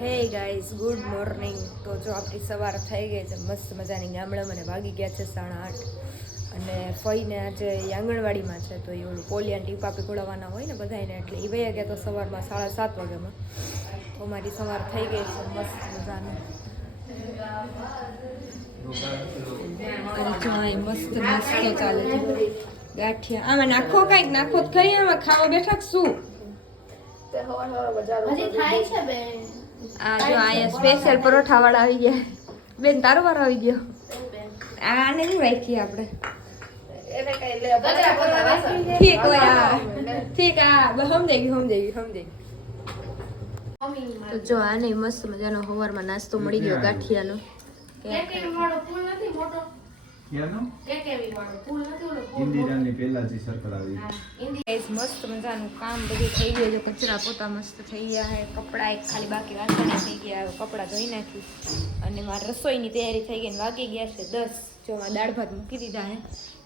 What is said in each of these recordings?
Hey guys good morning તો જો આપણી સવાર થઈ ગઈ છે મસ્ત મજાની ગામડામાં મને વાગી ગયા છે સાડા આઠ. અને ફઈને આજે આંગણવાડીમાં છે તો એ ઓલું પોલિયાન ટીપા પીવડાવવાના હોય ને બધાને એટલે એ વયા ગયા તો સવારમાં સાડા સાત વાગ્યામાં. તો મારી સવાર થઈ ગઈ છે મસ્ત મજાની. મસ્ત મસ્ત ચાલે છે. ગાંઠિયા. આમાં નાખો કાંઈક નાખો તો ખરી આમાં ખાવા બેઠા શું? હજી થાય છે બેન. આ જો અહીંયા સ્પેશિયલ પરોઠા વાળા આવી ગયા. બેન તારો વાળો આવી ગયો. આને શું રાખીએ આપણે. ઠીક હોય આ ઠીક આ સમજાઈ ગયું સમજાઈ ગયું સમજાઈ તો જો આ મસ્ત મજાનો હવારમાં નાસ્તો મળી ગયો ગાંઠિયાનો. નથી મોટો? સર્કલ આવી. હા, મસ્ત મજાનું કામ બધું થઈ ગયું છે. કચરા પોતા મસ્ત થઈ ગયા છે. કપડાં એક ખાલી બાકી વાસણ થઈ ગયા કપડાં ધોઈ નાખી અને મારી રસોઈની તૈયારી થઈ ગઈ ને વાગી ગયા છે દસ. જો માં દાળ ભાત મૂકી દીધા છે.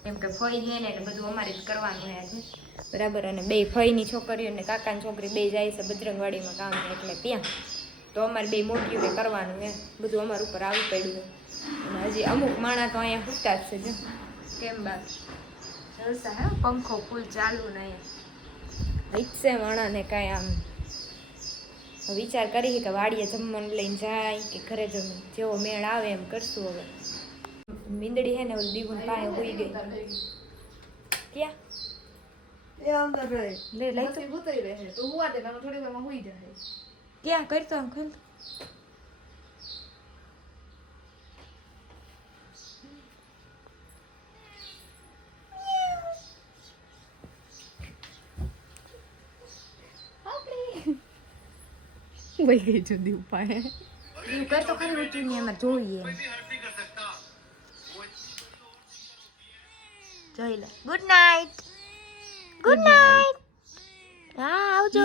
કેમ કે ફઈ છે ને એટલે બધું અમારે જ કરવાનું છે બરાબર અને બે ફઈની છોકરીઓ ને કાકાની છોકરી બે જાય છે. બજરંગવાડીમાં કામ એટલે ત્યાં. તો અમારે બે મોટીઓને કરવાનું એ બધું અમારા ઉપર આવી પડ્યું છે અને હજી અમુક માણા તો અહીંયા સૂતા જ છે જો. કેમ બાદ જલસા હે પંખો ફૂલ ચાલુ ને અહીંયા. રીતશે માણાને કાંઈ આમ. વિચાર કરી કે વાડીએ જમવાનું લઈને જાય કે ઘરે જમે જેવો મેળ આવે એમ કરશું હવે. મીંદડી હે ને ઓલી દીવું પાસે ઉઈ ગઈ. ક્યાં? લે લઈ તો. ઉતરી રહે. તો હુવા દે તમે થોડી વારમાં હુઈ જાય. ક્યાં કરતો આમ ખોલ વહી ગઈ જુદી ઉપાય એવું કરતો ખરી ઉઠીને એમાં જોઈએ એમ. જોઈ લે ગુડ નાઇટ ગુડ નાઇટ હા આવજો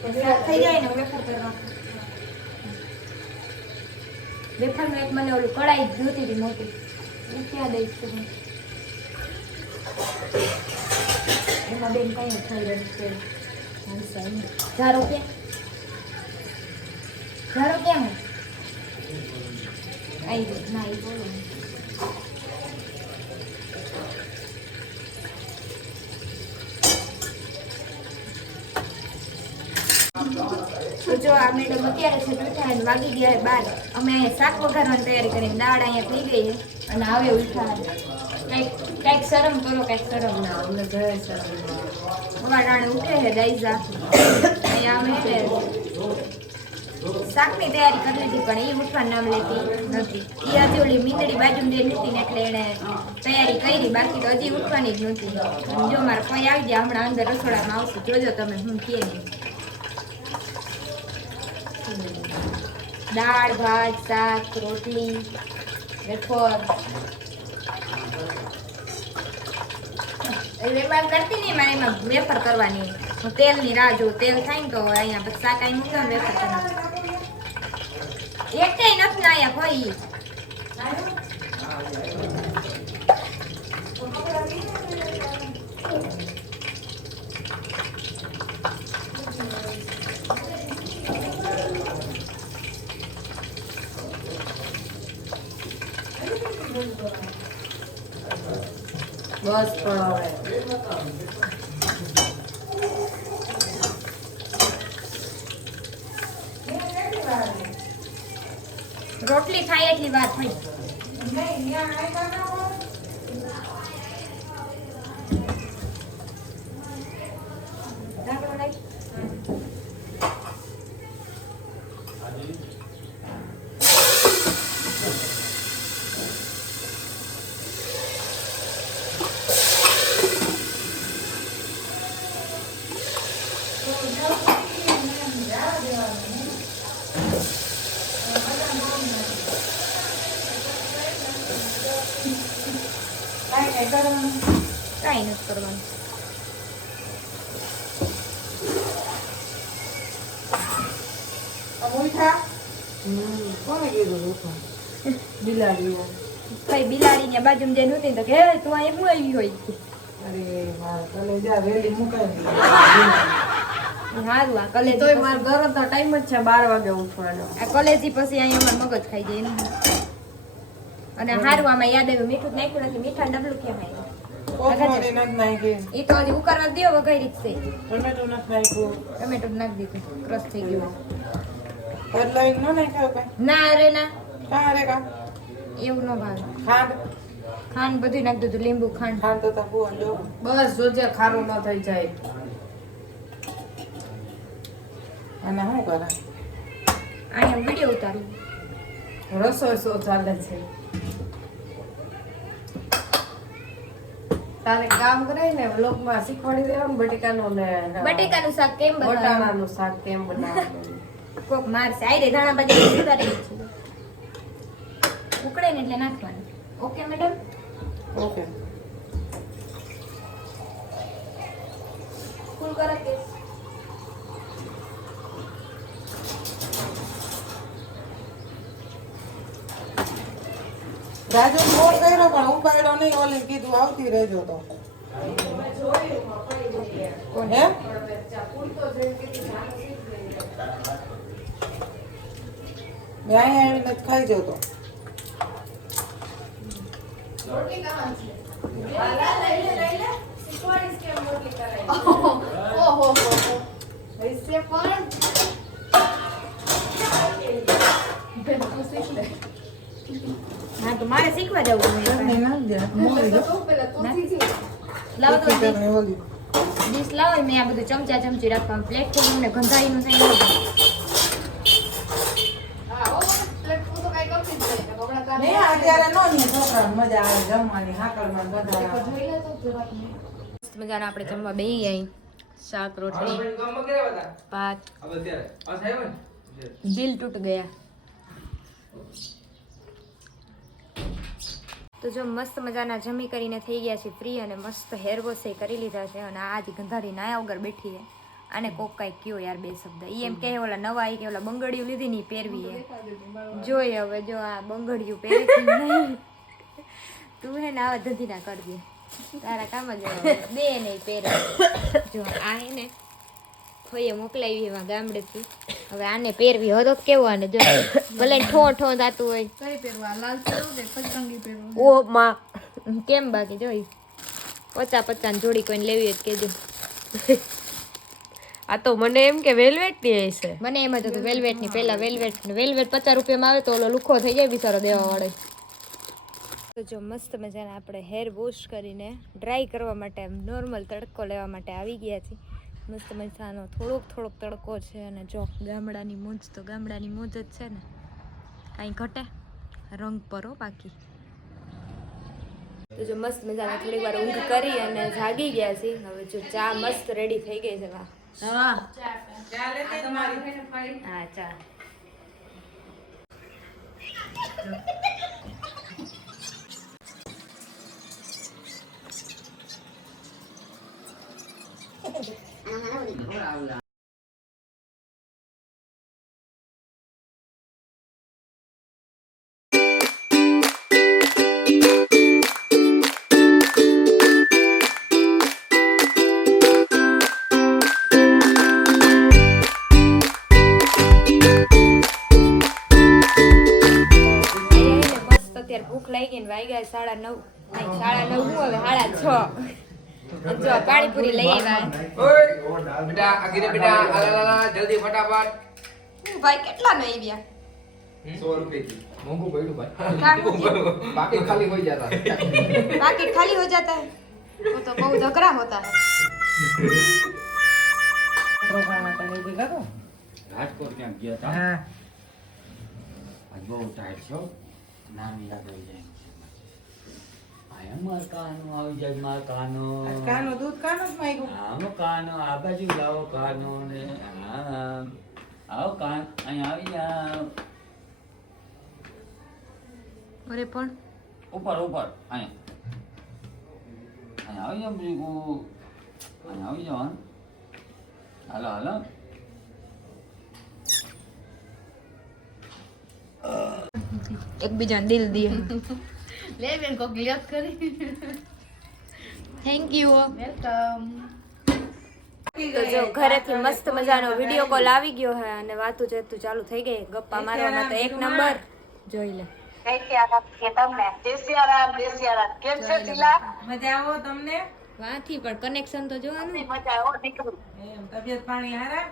થઈ જાય ને વેફર વેફરનું એક મને ઓલું કડાઈ જોતી હતી મોટી એ ક્યાં દઈશ તું એમાં બેન કઈ થઈ રહ્યું છે હાલશે એમ. ઝારો કેમ આવી ગયો ના એ બોલો તો જો આ મેડમ અત્યારે છે બેઠા અને વાગી ગયા છે બાર. અમે શાક વઘારવાની તૈયારી કરીને દાળ અહીંયા થઈ ગઈ છે. અને આવે ઉઠા કંઈક કંઈક શરમ કરો કંઈક શરમ ના અમને ઘરે શરમ વવાડાણે ઉઠે છે દાઈઝા અહીંયા અમે શાકની તૈયારી કરી લીધી પણ એ ઉઠવાનું નામ લેતી નથી. એ હજી ઓલી મીંદડી બાજુ નથી ને એટલે એણે તૈયારી કરી બાકી તો હજી ઉઠવાની જ નહોતી જો મારા કોઈ આવી જાય હમણાં અંદર રસોડામાં આવશે. જોજો તમે હું કે નહીં. દાળ ભાત શાક રોટલી વેફર એટલે એમાં કરતી નહીં, મારે એમાં વેફર કરવાની. હું તેલની રાહ જોઉં, તેલ થાય ને તો અહીંયા પછી શાક અહીં મૂક્યો ને વેફર કરવાની. એકેય નથી નાયા કોઈ બસ રોટલી થાય એટલી વાત થઈ. કઈ કરવાનું કાંઈ નથી કરવાનું. આ કોને કીધું હતું બિલાડી ને બાજુ જઈને હતી તો કે તું અહીંયા શું આવી હોય? અરે મારા કલેજા વેલી મુકાઈ સારું આ તોય કલેજી મારા ઘર તો ટાઈમ જ છે બાર વાગે ઉઠવાનો. આ કલેજી પછી અહીંયા મગજ ખાઈ જાય એનું અને હારું આમાં યાદ આવ્યું મીઠું નાખ્યું નથી મીઠા ડબલું કેમ આવ્યું એ તો હજી ઉકાળવા દો વગર જ છે. ટમેટો નથી નાખ્યું. ટમેટો નાખી દીધું ક્રશ થઈ ગયું. ન નાખ્યો ના અરે ના. કા? એવું ન ભાવે. ખાંડ? ખાંડ બધું નાખી દીધું લીંબુ ખાંડ. ખાંડ તો ભૂવા બસ જોજે ખારું ન થઈ જાય. અને શું કરે અહીંયા વીડિયો ઉતારું. રસોઈ શો ચાલે છે? તારે કામ કરાય ને વ્લોગમાં શીખવાડી દેવાનું બટેકાનું ને બટેકાનું શાક કેમ બનાવવાનું બટાણાનું શાક કેમ બનાવવાનું? કોક માર રે ધાણા બધા ઉતારે ઉકળે ને એટલે નાખવાનું. Okay madam? Okay. Raju phone કર્યો, પણ હું પાડ્યો નહીં. ઓલી કીધું આવતી રહેજો તો. હે? મેં અહીંયા આવીને ખાઈ જતો ઓહો. હા તો મારે શીખવા જવું ચટણી નાખ દે મોરી દો. તો પેલા તો થઈ ગયું. લાવો તો તીખી ચટણી ઓલી ડીશ લાવો મેં આ બધું ચમચા ચમચી રાખવાનું. પ્લેટફોર્મ ને ગંધારીનું થઈ ગયું હા ઓ પ્લેટફોર્મ તો કાંઈ કરતી જ નહીં. હમણાં તારે- નહીં અત્યારે નો ની છોકરાને મજા આવે જમવાની હાકળમાં બધા. જોઈ લે તો જરાક ને. મસ્ત મજાના આપણે જમવા બેહી ગઈ શાક રોટલી ભાત. દિલ તૂટ ગયા. તો જો મસ્ત મજાના જમી કરીને થઈ ગયા છે ફ્રી અને મસ્ત હેર એ કરી લીધા છે અને આ જ ગંધારી નાયા વગર બેઠી છે આને કોક કાંઈ કયો યાર બે શબ્દ. ઈ એમ કહે, ઓલા નવા આવી કે ઓલા બંગડિયું લીધી ની પહેરવી એ જોઈએ હવે જો આ બંગડિયું પહેરે નહીં. તું હે ને આવા ધંધી ના કરજે. તારા કામ જ બે નહીં પહેરે જો આ હે ને ફોઈએ મોકલાવી એમાં ગામડેથી. હવે આને પહેરવી હતો તો કેવું આને જો ભલે ઠો ઠો થતું હોય. કઈ પહેરવા? લાલ પહેરવું કે પતંગી પહેરવું ઓ માં. કેમ બાકી? જોઈ પચા પચા જોડી કોઈને લેવી હોય કેજો. આ તો મને એમ કે વેલ્વેટની હશે મને એમ જ હતું વેલ્વેટની પેલા વેલ્વેટ વેલ્વેટ પચાસ રૂપિયામાં આવે તો ઓલો લુખો થઈ જાય બિચારો દેવા વાળો તો જો મસ્ત મજાના આપણે હેર વોશ કરીને ડ્રાય કરવા માટે એમ નોર્મલ તડકો લેવા માટે આવી ગયા છીએ. મસ્ત મજાનો. થોડોક થોડોક તડકો છે અને જો ગામડાની મોજ તો ગામડાની મોજ જ છે ને. કાંઈ ઘટે રંગ પરો બાકી. તો જો મસ્ત મજાના થોડી વાર ઊંઘ કરી અને જાગી ગયા છે હવે જો ચા મસ્ત રેડી થઈ ગઈ છે વાહ. હા. ચા. Thank તમારી હા ચા આઈને મસ્ત અત્યારે ભૂખ લાગી ગઈ ને વાગ્યા સાડા નવ નહીં સાડા નવ હું હવે સાડા છ અને જો પાણીપુરી લઈ આવ્યા બેટા આગળ બેટા આલાલાલા જલ્દી ફટાફટ હું ભાઈ કેટલા નો આવ્યા સો રૂપિયા મોંઘું પડ્યું ભાઈ કામ मुझे બાકી ખાલી હોઈ જતા पैकेट खाली हो जाता है वो तो बहुत झगड़ा होता है પ્રોગ્રામ માટે નહીં દીધા રાજકોટ ક્યાંક ગયા હતા હા આજ બહુ ટાઈટ છો નામ યાદ આવી જાય આયા માર કાનો આવી જાય માર કાનો. કાનો દૂધ કાનો જ માંગ્યું? આનો કાનો આ બાજુ લાવો કાનો ને આવો કાન અહીં આવી જાવ અરે પણ. ઉપર ઉપર અહીંયા. અહીંયા આવી બીજું અહીંયા આવી જાવ હાલો હાલો. એકબીજાને દિલ દે. લે બેન કોક લિયત કરી. થેન્ક યુ વેલકમ તો જો ઘરેથી મસ્ત મજાનો વીડિયો કોલ આવી ગયો હે અને વાતું ચેતું ચાલુ થઈ ગઈ. ગપ્પા મારવામાં તો એક નંબર. જોઈ લે. મજા આવો તમને? વાથી પણ કનેક્શન તો જોવાનું. એમ તબિયત પાણી હારા?